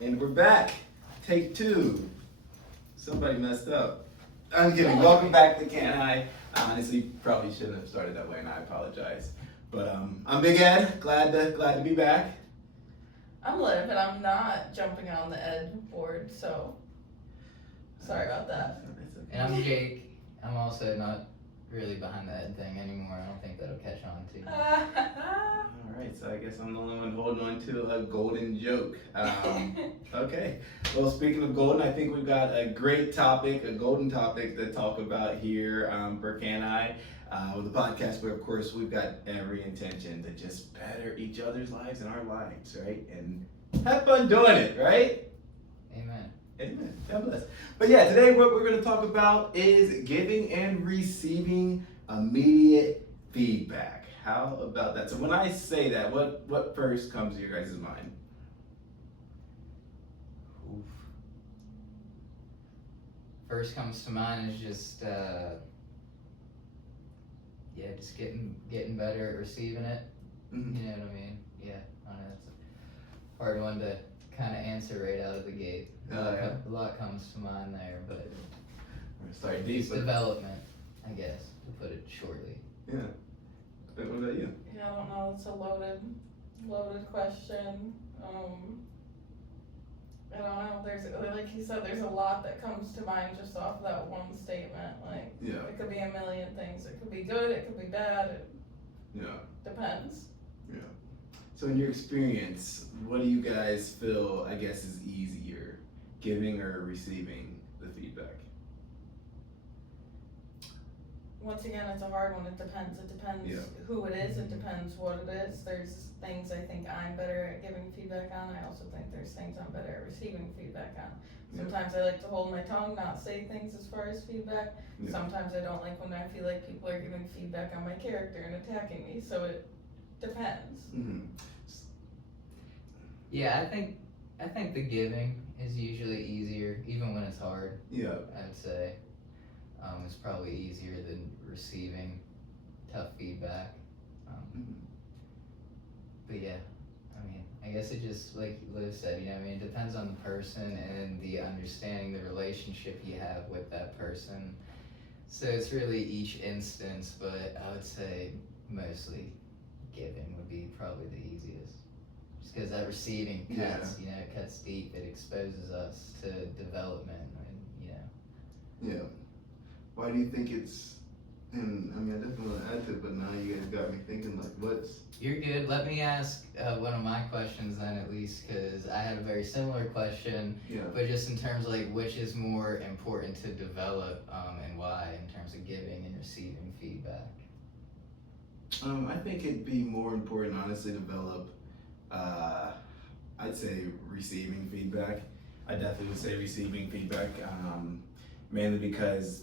And we're back. Take two. Somebody messed up. I'm kidding. Welcome back to CANI. Honestly, probably shouldn't have started that way, and I apologize. But I'm Big Ed. Glad to be back. I'm Liv, and I'm not jumping on the Ed board, so sorry about that. And I'm Jake. I'm also not really behind the Ed thing anymore. I don't think that'll catch on too much. All right, so I guess I'm the only one holding on to a golden joke. Okay. Well, speaking of golden, I think we've got a great topic, a golden topic to talk about here for CANI with the podcast. But of course, we've got every intention to just better each other's lives and our lives, right? And have fun doing it, right? Amen. Amen. God bless. But yeah, today what we're going to talk about is giving and receiving immediate feedback. How about that? So when I say that, what first comes to your guys' mind? Oof. First comes to mind is just just getting better at receiving it. Mm-hmm. You know what I mean? Yeah. I know it's a hard one to kind of answer right out of the gate. A lot comes to mind there, but We're going to start deep. it's development, I guess, to put it shortly. Yeah. What about you? Yeah, I don't know. It's a loaded question. I don't know. There's, like you said, there's a lot that comes to mind just off that one statement. Like, Yeah. it could be a million things. It could be good. It could be bad. It Yeah. depends. Yeah. So in your experience, what do you guys feel, I guess, is easier, giving or receiving the feedback? Once again, it's a hard one. It depends. It depends Yeah. who it is. It depends what it is. There's things I think I'm better at giving feedback on. I also think there's things I'm better at receiving feedback on. Yeah. Sometimes I like to hold my tongue, not say things as far as feedback. Yeah. Sometimes I don't like when I feel like people are giving feedback on my character and attacking me. So it depends. Mm-hmm. Yeah, I think the giving is usually easier, even when it's hard. Yeah. I'd say it's probably easier than receiving tough feedback. Mm-hmm. But yeah, I mean, I guess it just, like Liv said, you know, I mean, it depends on the person and the understanding, the relationship you have with that person. So it's really each instance, but I would say mostly giving would be probably the easiest. Just because that receiving cuts, you know, it cuts deep, it exposes us to development, and you know. Yeah. Why do you think it's, and I mean, I definitely want to add to it, but now you guys got me thinking, like, what's... You're good. Let me ask one of my questions then, at least, because I had a very similar question, Yeah. but just in terms of like which is more important to develop and why, in terms of giving and receiving feedback. I think it'd be more important, honestly, to develop, I'd say receiving feedback. I definitely would say receiving feedback, mainly because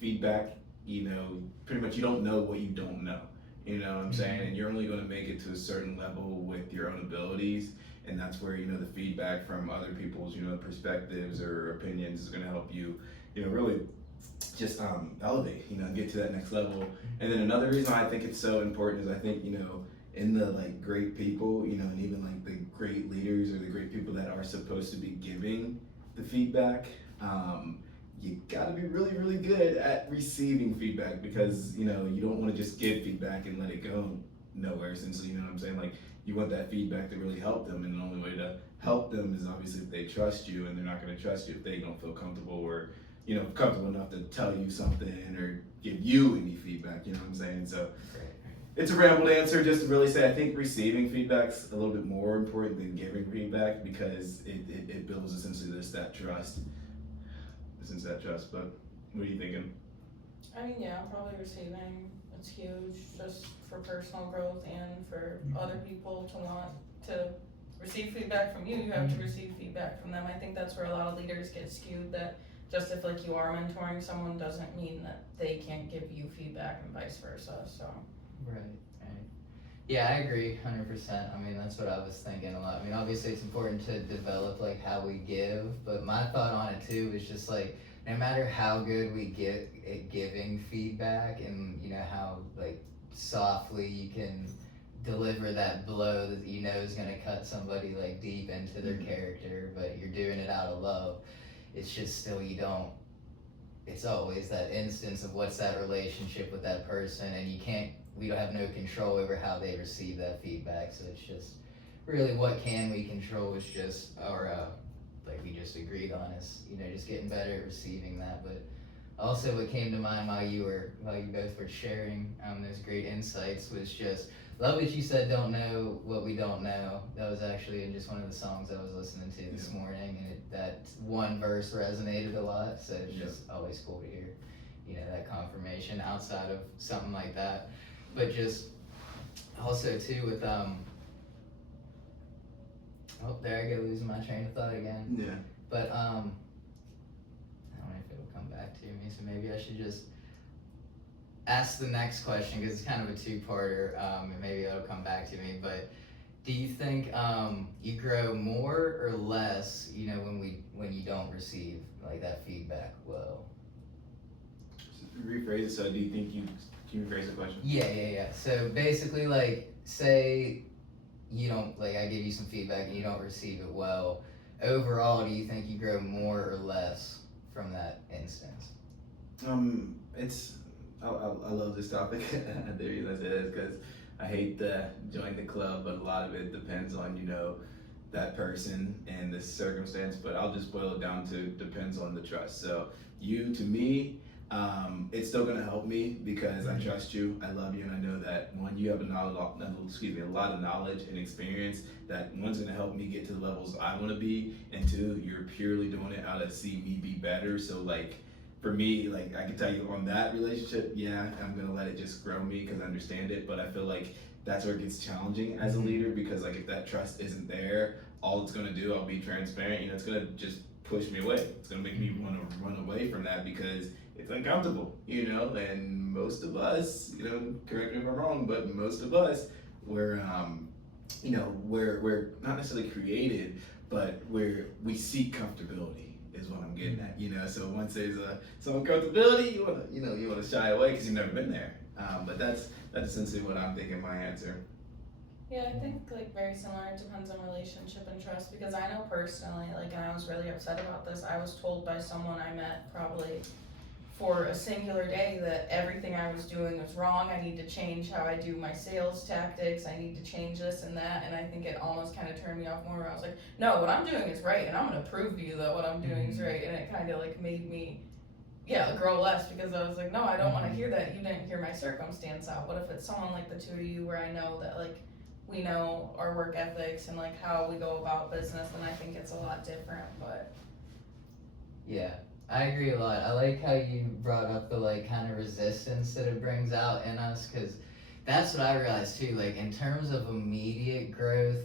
feedback, you know, pretty much you don't know what you don't know. You know what I'm saying? And you're only going to make it to a certain level with your own abilities. And that's where, you know, the feedback from other people's, you know, perspectives or opinions is going to help you, you know, really just elevate, you know, get to that next level. And then another reason why I think it's so important is I think, you know, in the like great people, you know, and even like the great leaders or the great people that are supposed to be giving the feedback, you gotta be really, really good at receiving feedback because, you know, you don't want to just give feedback and let it go nowhere. Essentially, you know what I'm saying? Like, you want that feedback to really help them, and the only way to help them is obviously if they trust you, and they're not going to trust you if they don't feel comfortable or, you know, comfortable enough to tell you something or give you any feedback, you know what I'm saying? So it's a rambled answer just to really say I think receiving feedback's a little bit more important than giving feedback because it builds essentially that trust. But what are you thinking? I mean, yeah, probably receiving. It's huge just for personal growth and for other people to want to receive feedback from you. You have to receive feedback from them. I think that's where a lot of leaders get skewed, that just if like you are mentoring someone doesn't mean that they can't give you feedback and vice versa. So Right. Yeah, I agree 100%. I mean, that's what I was thinking a lot. I mean, obviously it's important to develop like how we give, but my thought on it too is just like no matter how good we get at giving feedback and you know how like softly you can deliver that blow that you know is gonna cut somebody like deep into their Mhm. character, but you're doing it out of love. It's just still you don't. It's always that instance of what's that relationship with that person, and you can't. We don't have no control over how they receive that feedback. So it's just really what can we control is just our like we just agreed on is just getting better at receiving that. But also what came to mind while you both were sharing those great insights was just love that you said don't know what we don't know. That was actually in just one of the songs I was listening to this morning, and that one verse resonated a lot. So it's just always cool to hear that confirmation outside of something like that. But just also too with oh, there I go losing my train of thought again. Yeah. But I don't know if it'll come back to me, so maybe I should just ask the next question because it's kind of a two-parter, and maybe it'll come back to me. But do you think you grow more or less, when you don't receive like that feedback well? Rephrase it. So, do you think can you rephrase the question? Yeah. So basically, like, say you don't I give you some feedback and you don't receive it well. Overall, do you think you grow more or less from that instance? It's I love this topic. The reason I say that is because I hate to join the club, but a lot of it depends on that person and the circumstance. But I'll just boil it down to depends on the trust. So you to me, it's still gonna help me because I trust you, I love you, and I know that one, you have a lot of knowledge and experience that one's gonna help me get to the levels I want to be, and two, you're purely doing it out of see me be better. So like for me, like I can tell you on that relationship, yeah, I'm gonna let it just grow me because I understand it. But I feel like that's where it gets challenging as a leader because like if that trust isn't there, all it's gonna do, I'll be transparent, it's gonna just push me away. It's gonna make me want to run away from that because it's uncomfortable, and most of us, correct me if I'm wrong, but most of us, we're not necessarily created, but we seek comfortability is what I'm getting at, so once there's some uncomfortability, you want to shy away because you've never been there, but that's essentially what I'm thinking my answer. Yeah, I think like very similar. It depends on relationship and trust because I know personally, like, and I was really upset about this. I was told by someone I met probably for a singular day that everything I was doing was wrong. I need to change how I do my sales tactics. I need to change this and that. And I think it almost kind of turned me off more where I was like, no, what I'm doing is right. And I'm going to prove to you that what I'm doing is right. And it kind of like made me, grow less because I was like, no, I don't want to hear that. You didn't hear my circumstance out. What if it's someone like the two of you where I know that like, we know our work ethics and like how we go about business, and I think it's a lot different, but. Yeah, I agree a lot. I like how you brought up the like kind of resistance that it brings out in us, because that's what I realized too, like in terms of immediate growth,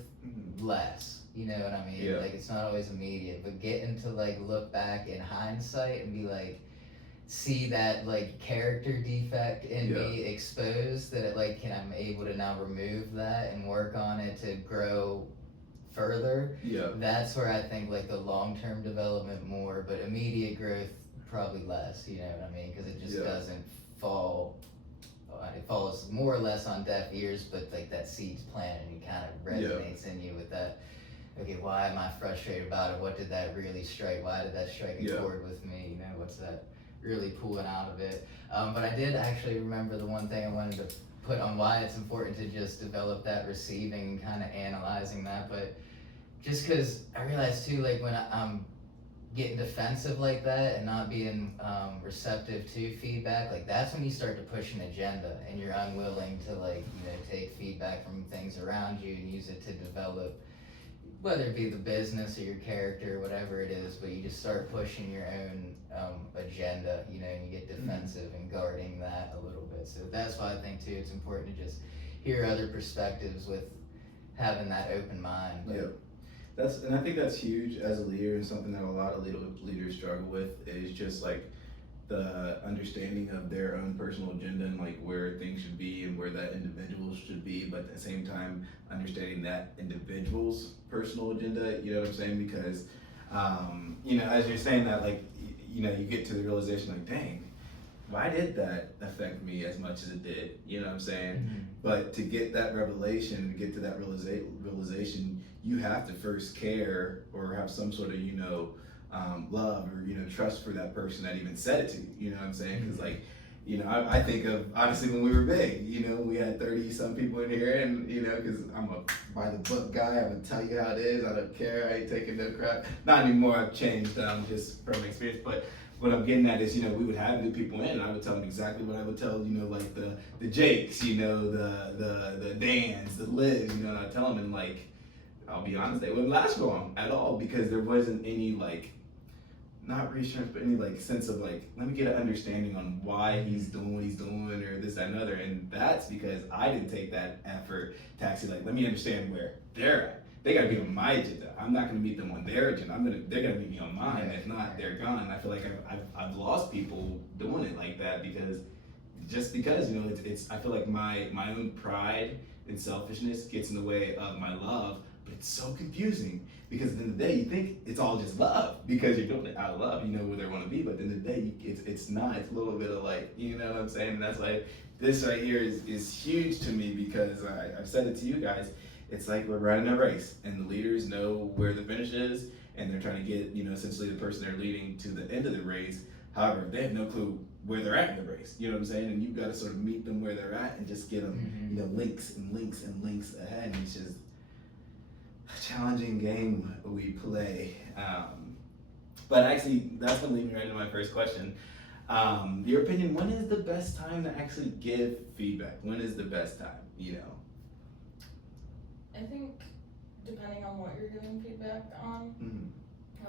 less, you know what I mean? Yeah. Like it's not always immediate, but getting to like look back in hindsight and be like, see that like character defect in me exposed, that it like I'm able to now remove that and work on it to grow further. That's where I think like the long-term development more, but immediate growth probably less, you know what I mean? Because it just doesn't fall, it falls more or less on deaf ears, but like that seed's planted and it kind of resonates in you with that. Okay, why am I frustrated about it? What did that really strike? Why did that strike a chord with me? What's that really pulling out of it? But I did actually remember the one thing I wanted to put on why it's important to just develop that receiving and kind of analyzing that. But just because I realized too, like when I'm getting defensive like that and not being receptive to feedback, like that's when you start to push an agenda and you're unwilling to like, take feedback from things around you and use it to develop, whether it be the business or your character or whatever it is, but you just start pushing your own agenda, and you get defensive and guarding that a little bit. So that's why I think too, it's important to just hear other perspectives with having that open mind. But and I think that's huge as a leader, and something that a lot of leaders struggle with is just like the understanding of their own personal agenda and like where things should be and where that individual should be, but at the same time understanding that individual's personal agenda, you know what I'm saying? Because as you're saying that, like you get to the realization like, dang, why did that affect me as much as it did? You know what I'm saying? Mm-hmm. But to get that revelation, to get to that realization, you have to first care or have some sort of, love or, trust for that person that even said it to you. You know what I'm saying? Because, like, I think of, honestly, when we were big, we had 30 some people in here, and, because I'm a by the book guy, I'm gonna tell you how it is. I don't care. I ain't taking no crap. Not anymore. I've changed, just from experience. But what I'm getting at is, we would have new people in, and I would tell them exactly what I would tell, like the Jakes, the Dans, the Liz, and I tell them, and like, I'll be honest, they wouldn't last long at all because there wasn't any like, not reassurance, but any like sense of like, let me get an understanding on why he's doing what he's doing or this, that, and other. And that's because I didn't take that effort to actually like, let me understand where they're at. They gotta be on my agenda. I'm not gonna meet them on their agenda. They're gonna meet me on mine. If not, they're gone. And I feel like I've lost people doing it like that because it's I feel like my own pride and selfishness gets in the way of my love. But it's so confusing because at the end of the day, you think it's all just love because you're doing it out of love. You know where they want to be, but at the end of the day, it's not. It's a little bit of like, you know what I'm saying? And that's why this right here is huge to me because I've said it to you guys. It's like we're running a race, and the leaders know where the finish is, and they're trying to get essentially the person they're leading to the end of the race. However, they have no clue where they're at in the race. You know what I'm saying? And you've got to sort of meet them where they're at and just get them, links and links and links ahead. And it's just challenging game we play. But actually, that's gonna lead me right into my first question. Your opinion, when is the best time to actually give feedback? When is the best time, I think depending on what you're giving feedback on,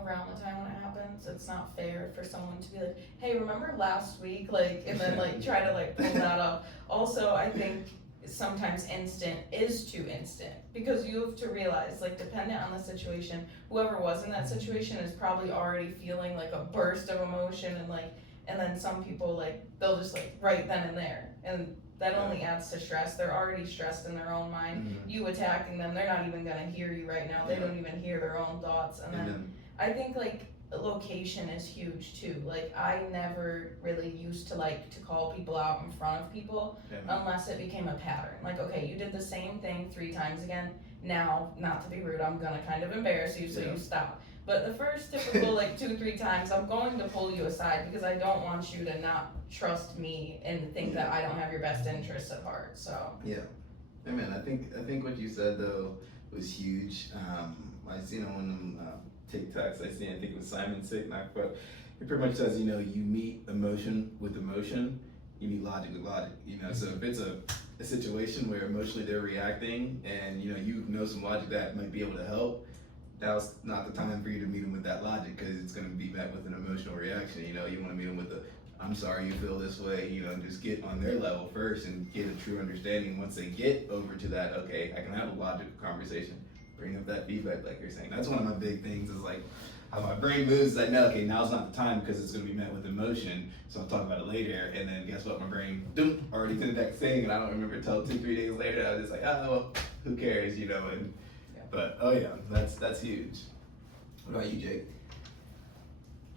around the time when it happens, it's not fair for someone to be like, hey, remember last week? Like, and then like try to like pull that up. Also, I think sometimes instant is too instant because you have to realize, like, dependent on the situation, whoever was in that situation is probably already feeling like a burst of emotion and then some people like they'll just like right then and there, and that only adds to stress. They're already stressed in their own mind. You attacking them, they're not even gonna hear you right now. They don't even hear their own thoughts. And then I think like location is huge too. Like I never really used to like to call people out in front of people unless it became a pattern. Like, okay, you did the same thing 3 times again. Now, not to be rude, I'm gonna kind of embarrass you, so you stop. But the first typical like 2-3 times, I'm going to pull you aside because I don't want you to not trust me and think that I don't have your best interests at heart. So yeah, man, I think what you said though was huge. I seen on one of them TikToks I think it was Simon Sinek, but it pretty much says, you meet emotion with emotion, you meet logic with logic, so if it's a situation where emotionally they're reacting and you know some logic that might be able to help, now's not the time for you to meet them with that logic because it's going to be met with an emotional reaction. You want to meet them with the, I'm sorry you feel this way, just get on their level first and get a true understanding. Once they get over to that, okay, I can have a logical conversation, bring up that feedback like you're saying. That's one of my big things is like how my brain moves. Like, no, okay, now's not the time because it's going to be met with emotion, so I'll talk about it later. And then guess what? My brain already did that thing, and I don't remember until 2-3 days later. I was just like, oh, well, who cares, and but oh yeah, that's huge. What about you, Jake?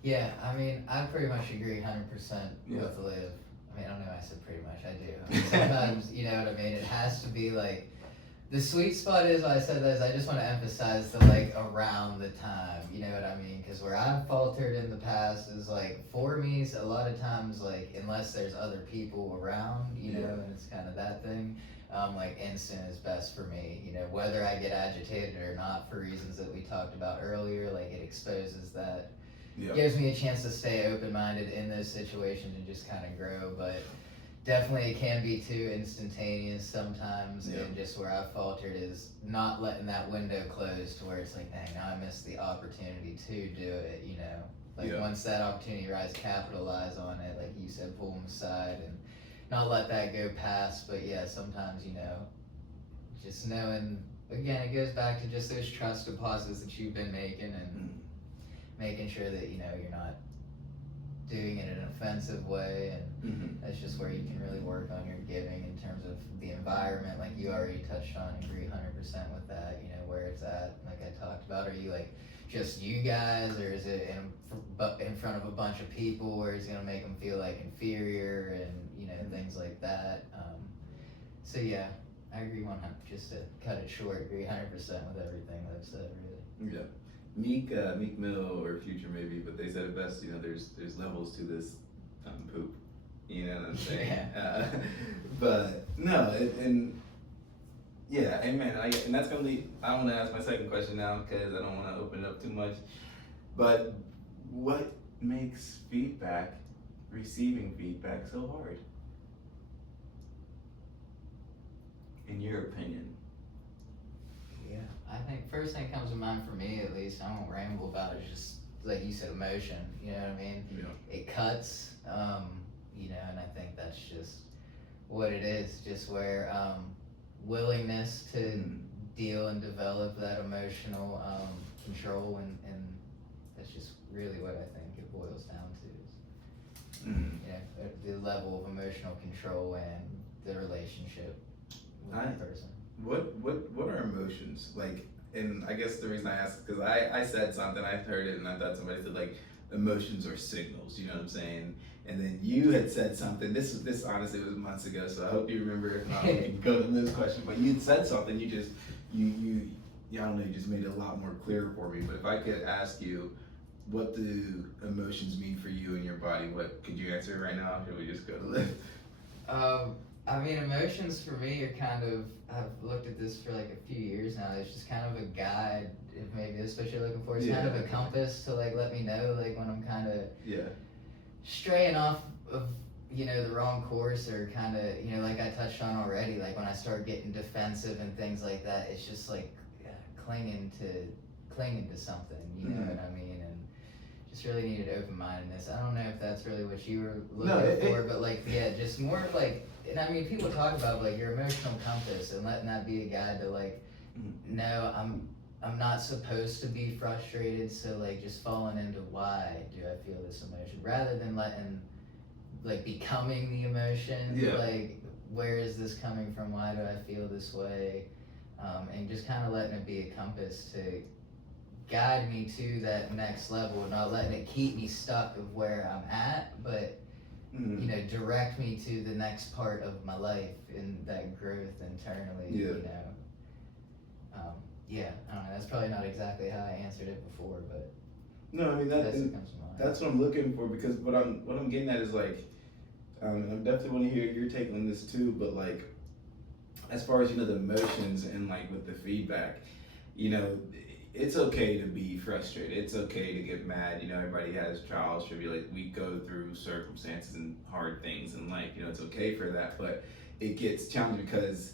Yeah, I mean, I pretty much agree 100% with Liv. I mean, I don't know, I said pretty much, I do. I mean, sometimes, you know what I mean, it has to be like, the sweet spot is, why I said that is I just want to emphasize the like around the time, you know what I mean? Because where I've faltered in the past is like, for me, a lot of times, like, unless there's other people around, you know, and it's kind of that thing. Like instant is best for me, whether I get agitated or not for reasons that we talked about earlier, like it exposes that, gives me a chance to stay open-minded in those situations and just kind of grow, but definitely it can be too instantaneous sometimes, and just where I've faltered is not letting that window close to where it's like, dang, now I missed the opportunity to do it, like once that opportunity arises, capitalize on it, like you said, pull them aside and not let that go past. But yeah, sometimes, just knowing, again, it goes back to just those trust deposits that you've been making and making sure that, you're not doing it in an offensive way. And that's just where you can really work on your giving in terms of the environment, like you already touched on, agree 100% with that, where it's at, like I talked about. Are you like just you guys, or is it in front of a bunch of people where it's gonna make them feel like inferior and things like that. So yeah, I agree 100. Just to cut it short, agree 100% with everything that I've said. Really. Yeah. Meek Mill or Future maybe, but they said it best. There's levels to this poop. You know what I'm saying? Yeah. But no, and yeah, amen. And that's gonna lead. I want to ask my second question now because I don't want to open it up too much. But what makes receiving feedback, so hard? In your opinion? Yeah, I think first thing comes to mind for me, at least, I won't ramble about it, just like you said, emotion. You know what I mean? Yeah. It cuts. And I think that's just what it is. Just where willingness to deal and develop that emotional control, and that's just really what I think it boils down to. The level of emotional control and the relationship with the person. What are emotions like? And I guess the reason I asked is because I said something, I heard it, and I thought somebody said like emotions are signals. You know what I'm saying? And then you had said something. This honestly was months ago, so I hope you remember. If not, we can go to this question. But you had said something. You I don't know. You just made it a lot more clear for me. But if I could ask you, what do emotions mean for you in your body? What could you answer right now? Or should we just go to this? I mean, emotions for me are kind of, I've looked at this for like a few years now. It's just kind of a guide, if maybe that's what you're looking for. It's kind of a compass to like let me know like when I'm kind of straying off of the wrong course, or kind of like I touched on already, like when I start getting defensive and things like that. It's just like clinging to something, you know what I mean? And just really needed open-mindedness. I don't know if that's really what you were looking for, but like just more of like, and I mean, people talk about like your emotional compass and letting that be a guide to like, no, I'm not supposed to be frustrated, so like just falling into why do I feel this emotion, rather than letting like becoming the emotion. Like, where is this coming from? Why do I feel this way? And just kind of letting it be a compass to guide me to that next level, not letting it keep me stuck of where I'm at, but direct me to the next part of my life and that growth internally. I don't know, that's probably not exactly how I answered it before, but no, I mean that's what I'm looking for, because what I'm getting at is like, and I definitely want to hear your take on this too, but like, as far as the emotions and like with the feedback, it's okay to be frustrated. It's okay to get mad. Everybody has trials, tribulations. We go through circumstances and hard things in life. It's okay for that, but it gets challenging because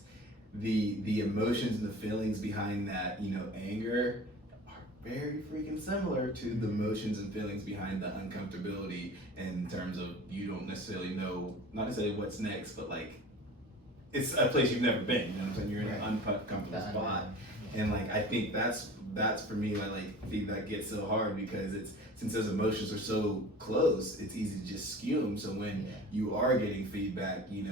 the emotions and the feelings behind that, anger, are very freaking similar to the emotions and feelings behind the uncomfortability, in terms of you don't necessarily know, not necessarily what's next, but like it's a place you've never been. You know what I'm saying? You're in an uncomfortable spot, and like I think that's for me why like feedback gets so hard, because since those emotions are so close, it's easy to just skew them. So when you are getting feedback, you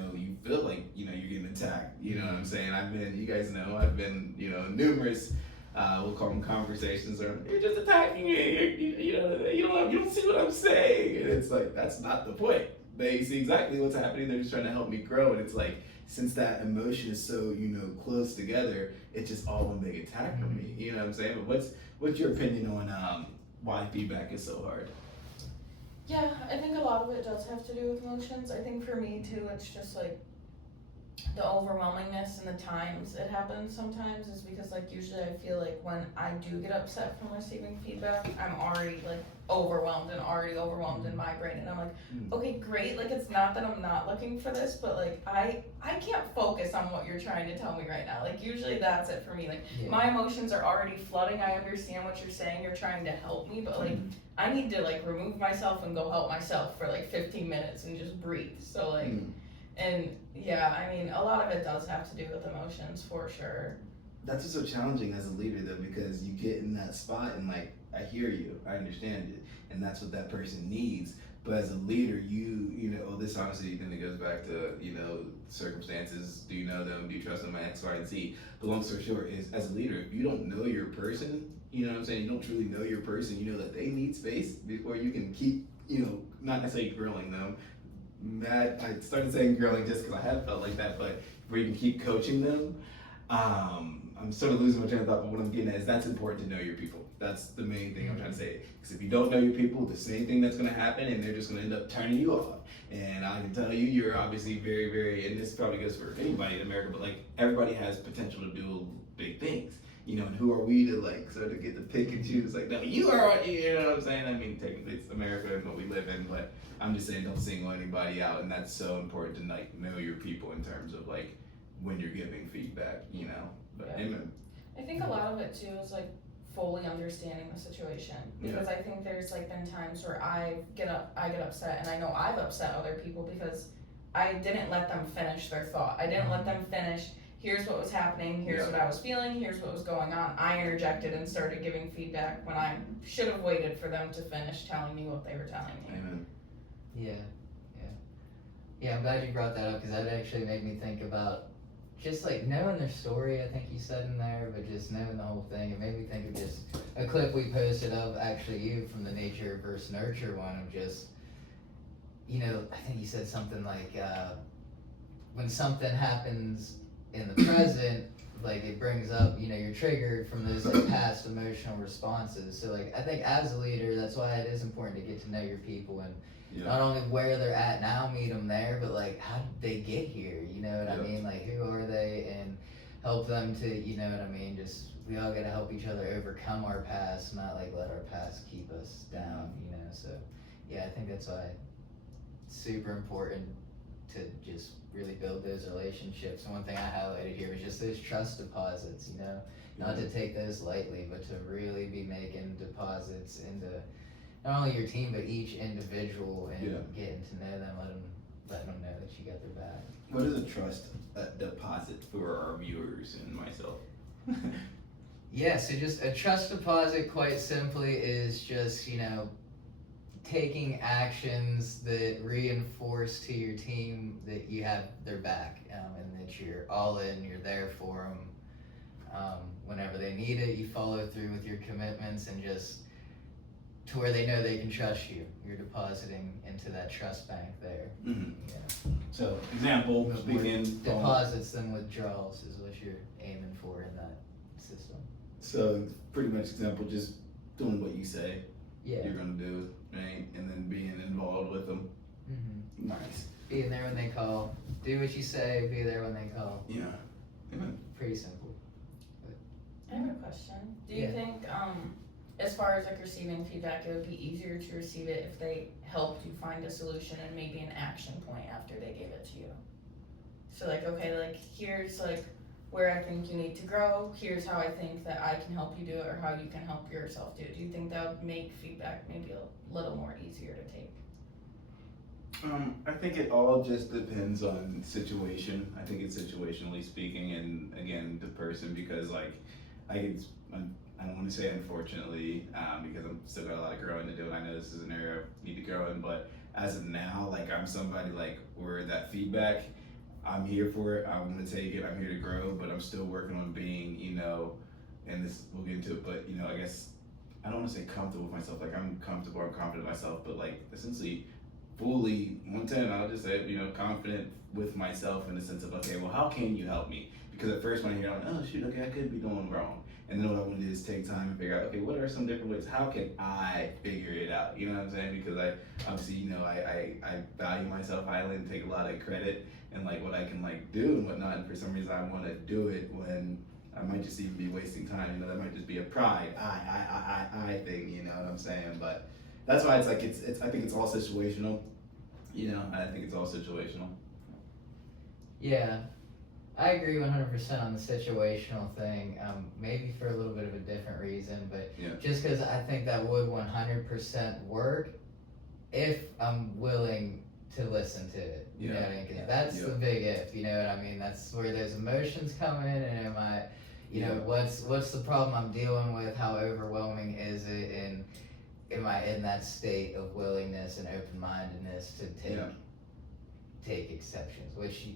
feel like you're getting attacked. You know what I'm saying? You guys know I've been numerous we'll call them conversations, or you're just attacking me. You don't see what I'm saying, and it's like that's not the point. They see exactly what's happening. They're just trying to help me grow, and it's like, since that emotion is so close together, it's just all one big attack for me. You know what I'm saying? But what's your opinion on why feedback is so hard? Yeah, I think a lot of it does have to do with emotions. I think for me too, it's just like the overwhelmingness and the times it happens sometimes is because like usually I feel like when I do get upset from receiving feedback, I'm already like overwhelmed in my brain, and I'm like, okay, great, like it's not that I'm not looking for this, but like I can't focus on what you're trying to tell me right now. Like usually that's it for me. Like my emotions are already flooding. I understand what you're saying, you're trying to help me, but like I need to like remove myself and go help myself for like 15 minutes and just breathe. So like and yeah, I mean, a lot of it does have to do with emotions for sure. That's what's so challenging as a leader though, because you get in that spot and like, I hear you, I understand it, and that's what that person needs. But as a leader, this honestly then it goes back to, circumstances. Do you know them? Do you trust them? X, Y, and Z. The long story short is, as a leader, if you don't know your person, You know what I'm saying? You don't truly know your person. You know that they need space before you can keep, not necessarily grilling them. I started saying grilling just because I have felt like that, but where you can keep coaching them. I'm sort of losing my train of thought, but what I'm getting at is that's important to know your people. That's the main thing I'm trying to say. Because if you don't know your people, the same thing that's going to happen, and they're just going to end up turning you off. And I can tell you, you're obviously very, very, and this probably goes for anybody in America, but like everybody has potential to do big things. And who are we to like sort of get to pick and choose? Like, no, you are, you know what I'm saying? I mean, technically it's America and what we live in, but I'm just saying don't single anybody out, and that's so important to like know your people in terms of like when you're giving feedback, But Yeah. amen. I think a lot of it too is like fully understanding the situation, because I think there's like been times where I get upset, and I know I've upset other people because I didn't let them finish their thought. I didn't let them finish. Here's what was happening. Here's what I was feeling. Here's what was going on. I interjected and started giving feedback when I should have waited for them to finish telling me what they were telling me. Amen. Yeah, I'm glad you brought that up, because that actually made me think about just like knowing their story. I think you said in there, but just knowing the whole thing. It made me think of just a clip we posted of actually you from the nature versus nurture one of just, I think you said something like when something happens in the present, like it brings up, you're triggered from those like past emotional responses. So like I think as a leader, that's why it is important to get to know your people, and not only where they're at now, meet them there, but like how did they get here? You know what I mean? Like who are they, and help them to, you know what I mean? Just we all got to help each other overcome our past, not like let our past keep us down. So yeah, I think that's why it's super important to just really build those relationships. And one thing I highlighted here was just those trust deposits, not to take those lightly, but to really be making deposits into not only your team, but each individual, and getting to know them, letting them know that you got their back. What is a trust deposit for our viewers and myself? Yeah, so just a trust deposit, quite simply, is just, taking actions that reinforce to your team that you have their back, and that you're all in, you're there for them. Whenever they need it, you follow through with your commitments, and just to where they know they can trust you. You're depositing into that trust bank there. Mm-hmm. So, example, speaking deposits than withdrawals is what you're aiming for in that system. So, pretty much example, just doing what you say you're gonna do, right? And then being involved with them. Mm-hmm. Nice. Being there when they call. Do what you say, be there when they call. Yeah. Amen. Pretty simple. I have a question. Do you think, as far as like receiving feedback, it would be easier to receive it if they helped you find a solution and maybe an action point after they gave it to you? So like, okay, like here's like where I think you need to grow, here's how I think that I can help you do it, or how you can help yourself do it. Do you think that would make feedback maybe a little more easier to take? I think it all just depends on situation. I think it's situationally speaking, and again, the person, because like I don't want to say unfortunately, because I'm still got a lot of growing to do, and I know this is an area I need to grow in, but as of now, like I'm somebody like where that feedback, I'm here for it, I'm gonna take it, I'm here to grow, but I'm still working on being, and this, we'll get into it, but I guess, I don't wanna say comfortable with myself, like I'm comfortable, I'm confident in myself, but like essentially fully 110, I'll just say, confident with myself in the sense of, okay, well, how can you help me? Because at first when I hear, I'm like, oh shoot, okay, I could be doing wrong. And then what I want to do is take time and figure out, okay, what are some different ways? How can I figure it out? You know what I'm saying? Because I obviously, I value myself highly and take a lot of credit and like what I can like do and whatnot. And for some reason, I want to do it when I might just even be wasting time. That might just be a pride, I thing. You know what I'm saying? But that's why it's like it's. I think it's all situational. I think it's all situational. Yeah. I agree 100% on the situational thing, maybe for a little bit of a different reason, but just because I think that would 100% work if I'm willing to listen to it, you know what I mean? Because that's the big if, you know what I mean? That's where those emotions come in, and am I, what's the problem I'm dealing with, how overwhelming is it, and am I in that state of willingness and open-mindedness to take exceptions, which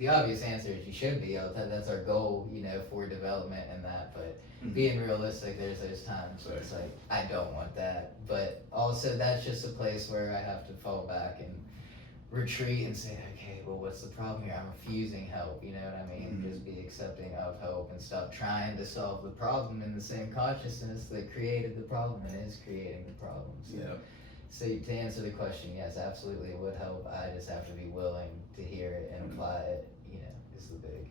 the obvious answer is you should be. That's our goal, you know, for development and that. But Mhm. being realistic, there's those times where it's like, I don't want that. But also, that's just a place where I have to fall back and retreat and say, okay, well, what's the problem here? I'm refusing help, you know what I mean? Mhm. Just be accepting of help and stop trying to solve the problem in the same consciousness that created the problem and is creating the problem. So, Yeah. so to answer the question, yes, absolutely, it would help. I just have to be willing to hear it and apply it, you know, is the big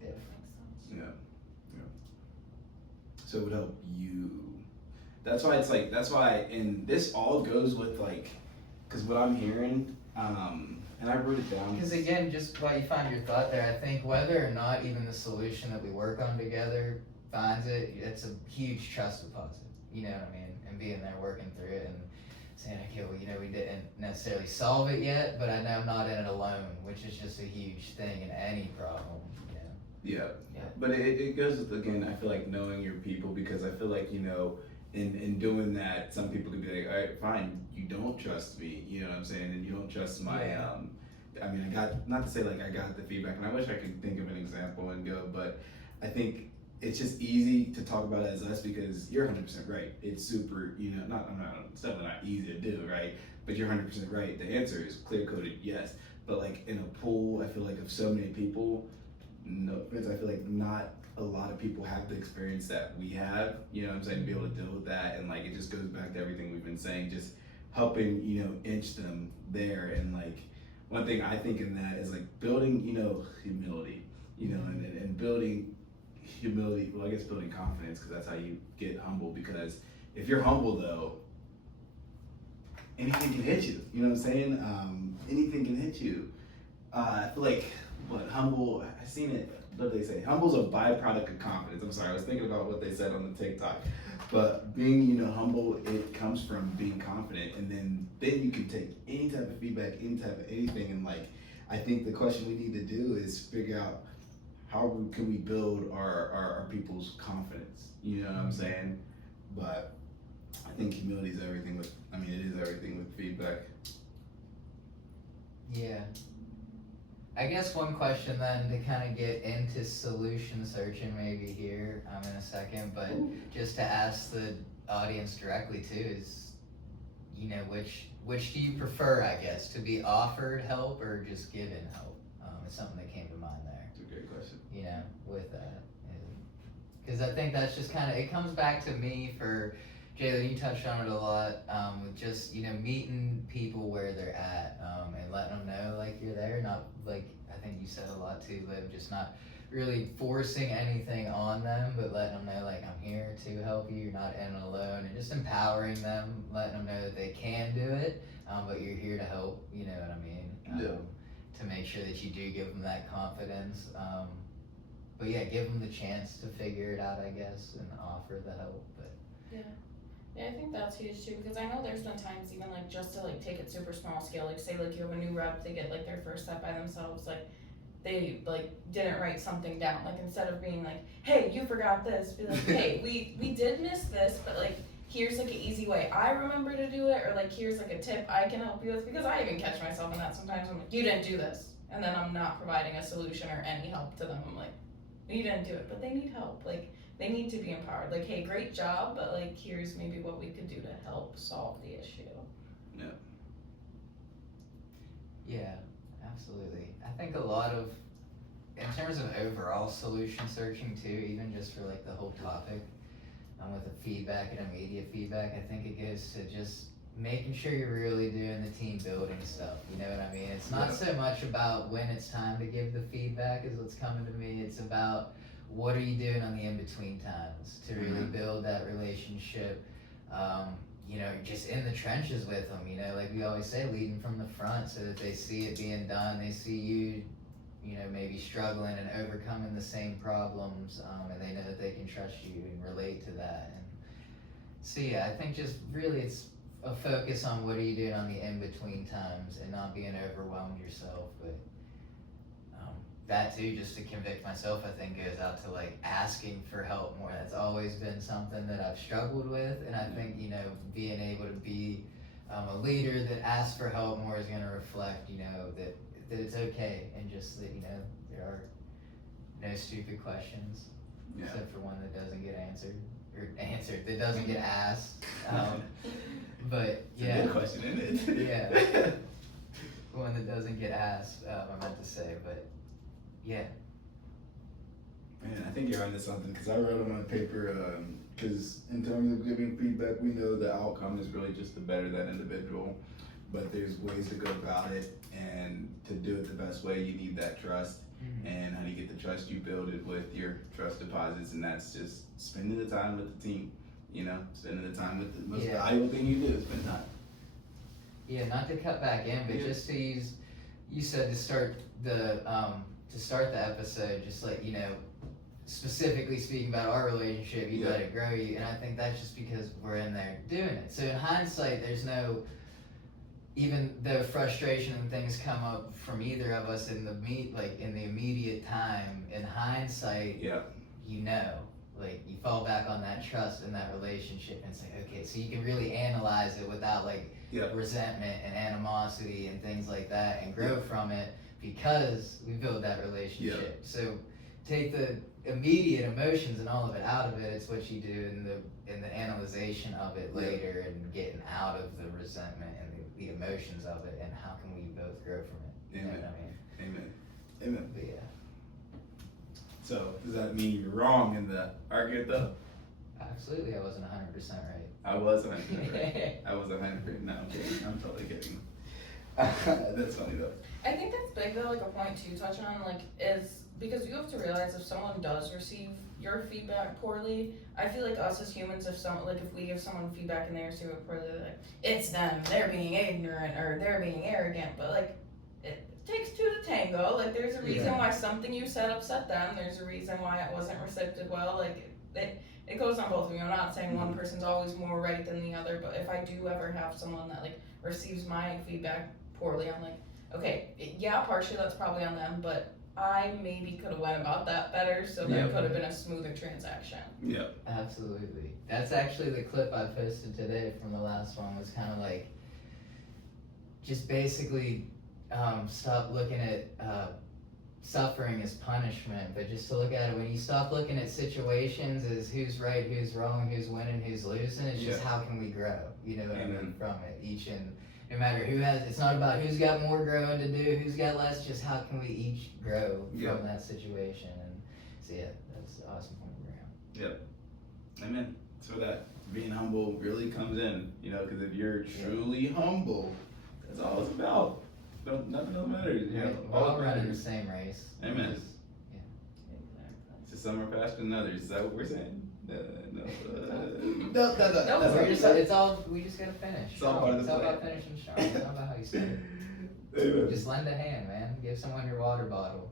if. Makes sense. Yeah. Yeah. So it would help you. That's why it's like, that's why, and this all goes with like, because what I'm hearing, and I wrote it down. Because again, just while you find your thought there, I think whether or not even the solution that we work on together finds it, it's a huge trust deposit. You know what I mean? And being there, working through it, and saying, okay, well, you know, we didn't necessarily solve it yet, but I know I'm not in it alone, which is just a huge thing in any problem. You know? Yeah. Yeah. But it goes with, again, I feel like knowing your people, because I feel like, you know, in doing that, some people could be like, all right, fine, you don't trust me, you know what I'm saying, and you don't trust my, Yeah. I mean, I got, not to say like I got the feedback, and I wish I could think of an example and go, but I think it's just easy to talk about it as us because you're 100% right. It's super, you know, it's definitely not easy to do, right? But you're 100% right. The answer is clear coded, yes. But like in a pool, I feel like of so many people, no offense, I feel like not a lot of people have the experience that we have, you know what I'm saying, to be able to deal with that. And like, it just goes back to everything we've been saying, just helping, you know, inch them there. And like, one thing I think in that is like building, you know, humility, you know, and building humility, well, I guess building confidence, because that's how you get humble. Because if you're humble though, anything can hit you, you know what I'm saying? Anything can hit you. I feel like, humble, I seen it, what did they say? Humble's a byproduct of confidence. I'm sorry, I was thinking about what they said on the TikTok. But being, you know, humble, it comes from being confident, and then you can take any type of feedback, any type of anything, and like, I think the question we need to do is figure out how can we build our people's confidence, you know what I'm saying? But I think humility is everything with, I mean, it is everything with feedback. Yeah. I guess one question then to kind of get into solution searching maybe here in a second, but just to ask the audience directly too is, you know, which do you prefer, I guess, to be offered help or just given help? It's something that came to mind there. It's a great question. You know, with that. Because I think that's just kind of, it comes back to me for, Jalen, you touched on it a lot, with just, you know, meeting people where they're at, and letting them know, like, you're there, not, like, I think you said a lot too, Liv, just not really forcing anything on them, but letting them know, like, I'm here to help you, you're not in it alone, and just empowering them, letting them know that they can do it, but you're here to help, you know what I mean? Yeah. To make sure that you do give them that confidence, but yeah, give them the chance to figure it out, I guess, and offer the help, but. Yeah, I think that's huge too, because I know there's been times even like just to like take it super small scale, like say like you have a new rep, they get like their first step by themselves, like they like didn't write something down, like instead of being like, hey, you forgot this, be like, hey, we did miss this, but like here's like an easy way I remember to do it, or like here's like a tip I can help you with, because I even catch myself in that sometimes. I'm like, you didn't do this, and then I'm not providing a solution or any help to them. I'm like, you didn't do it, but they need help, like they need to be empowered. Like, hey, great job, but like, here's maybe what we could do to help solve the issue. Yeah, absolutely. I think a lot of, in terms of overall solution searching too, even just for like the whole topic, with the feedback and immediate feedback, I think it goes to just making sure you're really doing the team building stuff. You know what I mean? It's not so much about when it's time to give the feedback is what's coming to me. It's about what are you doing on the in-between times to really build that relationship, you know, just in the trenches with them, you know, like we always say, leading from the front so that they see it being done, they see you, you know, maybe struggling and overcoming the same problems, and they know that they can trust you and relate to that. And so yeah, I think just really it's a focus on what are you doing on the in-between times and not being overwhelmed yourself, but that too, just to convict myself, I think goes out to like asking for help more. That's always been something that I've struggled with, and I think, you know, being able to be a leader that asks for help more is going to reflect, you know, that that it's okay, and just that, you know, there are no stupid questions, Yeah. except for one that doesn't get answered, that doesn't get asked. But It's a yeah, good question, isn't it? Yeah. One that doesn't get asked, I meant to say, but yeah. Man, I think you're onto something, because I wrote on my paper, because in terms of giving feedback, we know the outcome is really just to better that individual, but there's ways to go about it, and to do it the best way, you need that trust. And how do you get the trust? You build it with your trust deposits, and that's just spending the time with the team, you know, spending the time with the most valuable thing you do is spend time. Yeah, not to cut back in, but just to use, you said to start the episode, just like, you know, specifically speaking about our relationship, you let it grow you, and I think that's just because we're in there doing it. So in hindsight, there's no, even though frustration and things come up from either of us in the immediate time, in hindsight, you know, like you fall back on that trust in that relationship and say, okay, so you can really analyze it without like resentment and animosity and things like that, and grow from it because we build that relationship. So take the immediate emotions and all of it out of it. It's what you do in the analyzation of it later, and getting out of the resentment and the emotions of it, and how can we both grow from it? You know what I mean? Amen. But yeah. So does that mean you're wrong in the argument though? Absolutely, I wasn't 100% right. I was 100% right. I was 100%. No, I'm kidding. I'm totally kidding. That's funny though. I think that's big though, like a point to touch on, like, is because you have to realize if someone does receive your feedback poorly, I feel like us as humans, if we give someone feedback and they receive it poorly, like, it's them, they're being ignorant or they're being arrogant, but like, it takes two to tango. Like, there's a reason why something you said upset them, there's a reason why it wasn't received well, like, it goes on both of you. I'm not saying one person's always more right than the other, but if I do ever have someone that like receives my feedback poorly, I'm like, okay, yeah, partially that's probably on them, but I maybe could have went about that better, so that could have been a smoother transaction. Yeah. Absolutely. That's actually the clip I posted today from the last one, was kind of like, just basically stop looking at suffering as punishment, but just to look at it, when you stop looking at situations as who's right, who's wrong, who's winning, who's losing, it's just how can we grow, you know what I mean, from it, each, and no matter who has, it's not about who's got more growing to do, who's got less, just how can we each grow from that situation. And so yeah, that's an awesome point to bring up. Amen. So that being humble really comes in, you know, because if you're truly humble, that's all it's about. Nothing else matters. You know, We're all running the same race. Amen. Just, So some are faster than others. Is that what we're saying? No. We just gotta finish. It's all part of the It's all plan. about finishing strong. It's not about how you start. Amen. Just lend a hand, man. Give someone your water bottle.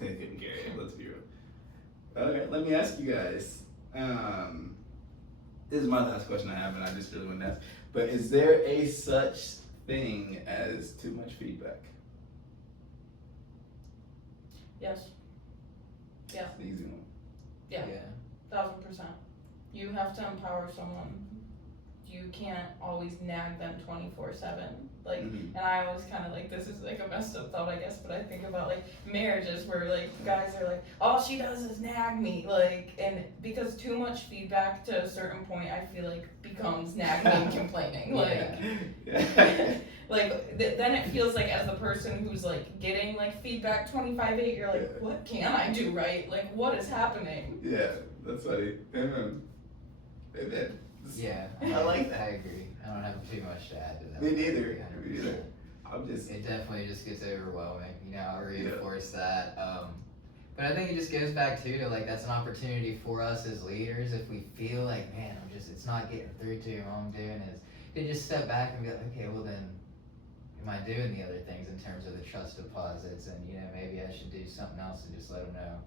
They couldn't carry it, let's be real. Okay, let me ask you guys. This is my last question I have, and I just really want to ask. But is there a such thing as too much feedback? Yes. Yeah. It's an easy one. Yeah. 1000%. You have to empower someone. You can't always nag them 24/7. Like, and I always kind of like, this is like a messed up thought, I guess, but I think about like marriages where like guys are like, all she does is nag me, like, and because too much feedback to a certain point, I feel like becomes nagging and complaining, like, then it feels like as the person who's like getting like feedback 25/8, you're like, what can I do right? Like, what is happening? Yeah, that's funny. Amen. Yeah, I like that. I agree. I don't have too much to add to that. Me neither. It definitely just gets overwhelming. You know, I'll reinforce that. But I think it just goes back to like, that's an opportunity for us as leaders. If we feel like, man, it's not getting through to you, all I'm doing is to just step back and be like, okay, well then, am I doing the other things in terms of the trust deposits? And you know, maybe I should do something else and just let them know.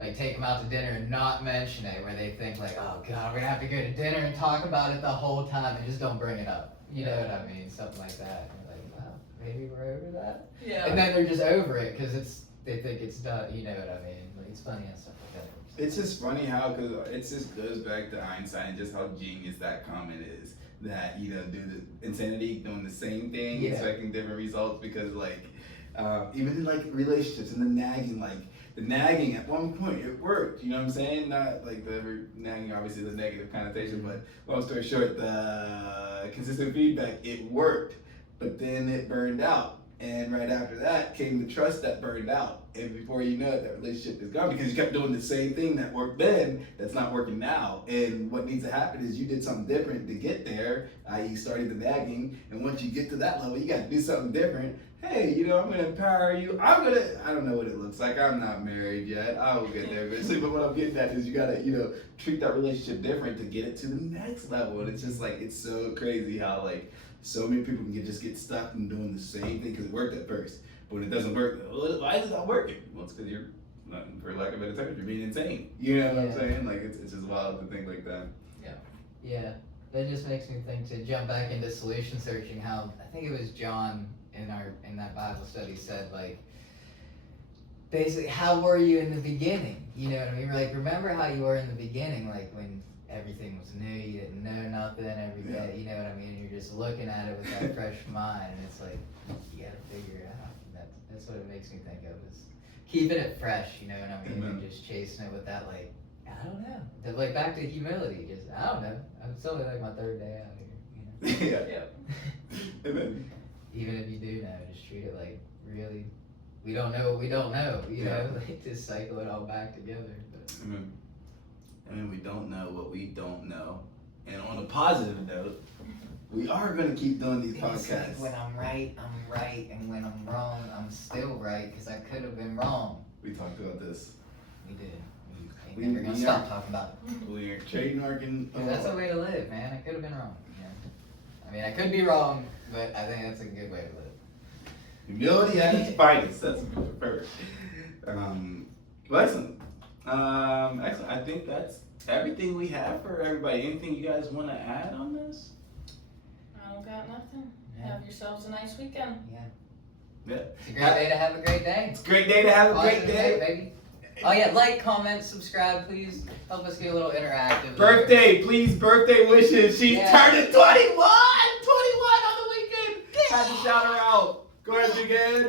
Like, take them out to dinner and not mention it, where they think like, oh God, we're gonna have to go to dinner and talk about it the whole time, and just don't bring it up. You know what I mean? Something like that. And like, wow, maybe we're over that. Yeah. And then they're just over it because they think it's done. You know what I mean? Like, it's funny and stuff like that. It's just funny how, because it just goes back to Einstein, just how genius that comment is. that, you know, do the insanity, doing the same thing, Yeah. expecting different results, because like, even in like relationships and the nagging, like the nagging at one point it worked, you know what I'm saying? Not like the nagging, obviously the negative connotation, but long story short, the consistent feedback, it worked, but then it burned out. And right after that came the trust that burned out. And before you know it, that relationship is gone because you kept doing the same thing that worked then that's not working now. And what needs to happen is you did something different to get there, i.e. started the nagging. And once you get to that level, you got to do something different. Hey, you know, I'm going to empower you. I don't know what it looks like. I'm not married yet. I will get there eventually. But what I'm getting at is you got to, you know, treat that relationship different to get it to the next level. And it's just like, it's so crazy how like, so many people can just get stuck in doing the same thing because it worked at first. But when it doesn't work, well, why is it not working? Well, it's because you're, for lack of a better term, you're being insane. You know what I'm saying? Like, it's just wild to think like that. Yeah, that just makes me think, to jump back into solution searching, how I think it was John in that Bible study said, like, basically, how were you in the beginning? You know what I mean? Like, remember how you were in the beginning, like when everything was new, you didn't know nothing every day, you know what I mean? And you're just looking at it with that fresh mind, and it's like, you gotta figure it out. That's what it makes me think of, is keeping it fresh, you know what I mean? And just chasing it with that, like, I don't know. Like, back to humility, just, I don't know. I'm still like my third day out here, you know? Yeah. Amen. Even if you do know, just treat it like, really, we don't know what we don't know, you know? Like, just cycle it all back together. But. Amen. And we don't know what we don't know. And on a positive note, we are going to keep doing these podcasts. Like, when I'm right, I'm right. And when I'm wrong, I'm still right, because I could have been wrong. We talked about this. We did. We ain't never going to stop talking about it. We are trademarking. That's a way to live, man. I could have been wrong. You know? I mean, I could be wrong, but I think that's a good way to live. Humility at its finest. That's perfect. Well, excellent. Excellent. I think that's everything we have for everybody. Anything you guys want to add on this? I don't got nothing. Yeah. Have yourselves a nice weekend. Yeah. It's a great day to have a great day. It's a great day to have a great day. Baby. Oh yeah, like, comment, subscribe, please. Help us get a little interactive. Birthday, please, birthday wishes. She's turning 21! 21 on the weekend! Had to shout her out. Go ahead, again.